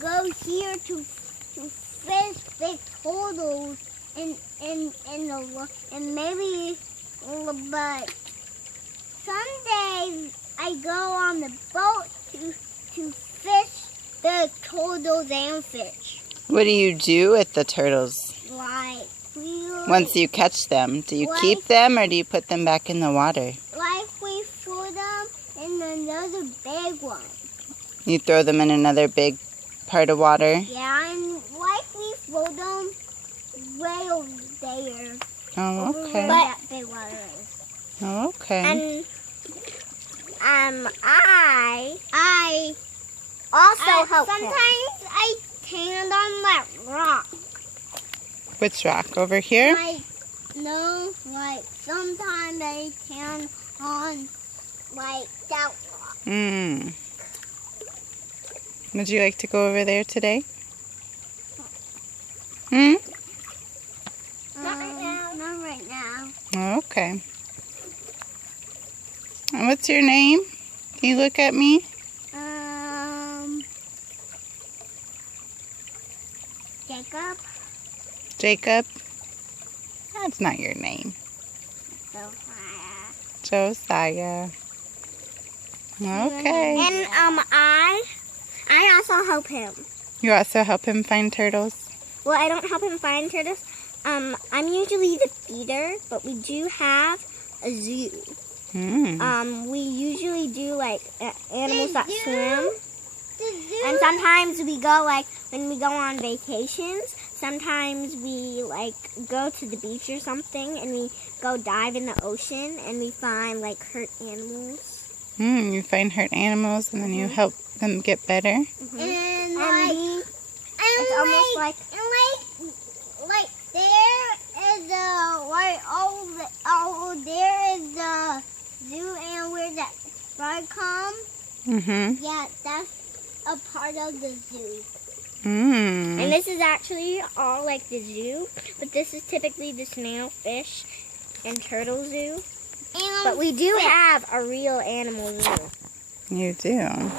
go here to fish big turtles and maybe, but some days I go on the boat to fish the turtles and fish. What do you do with the turtles? Like Once you catch them, do you keep them or do you put them back in the water? we throw them in another big one. You throw them in another big part of water? Yeah, and we throw them way over there. Oh, Over okay. where that big water is. Oh, okay. And I also help sometimes him. I stand on that rock. Which rock? Over here? Sometimes I stand on that rock. Would you like to go over there today? Not right now. Not right now. Oh, okay. And what's your name? Can you look at me? Jacob. Jacob? That's not your name. Josiah. Okay. And I also help him. You also help him find turtles? Well, I don't help him find turtles. I'm usually the feeder, but we do have a zoo. We usually do animals that swim. And sometimes we go when we go on vacations, sometimes we go to the beach or something and we go dive in the ocean and we find hurt animals. You find hurt animals and then you help them get better? And it's almost there is there is the zoo and where that bird comes. Yeah, that's a part of the zoo. And this is actually all like the zoo, but this is typically the snail, fish, and turtle zoo. But we do have a real animal zoo. You do?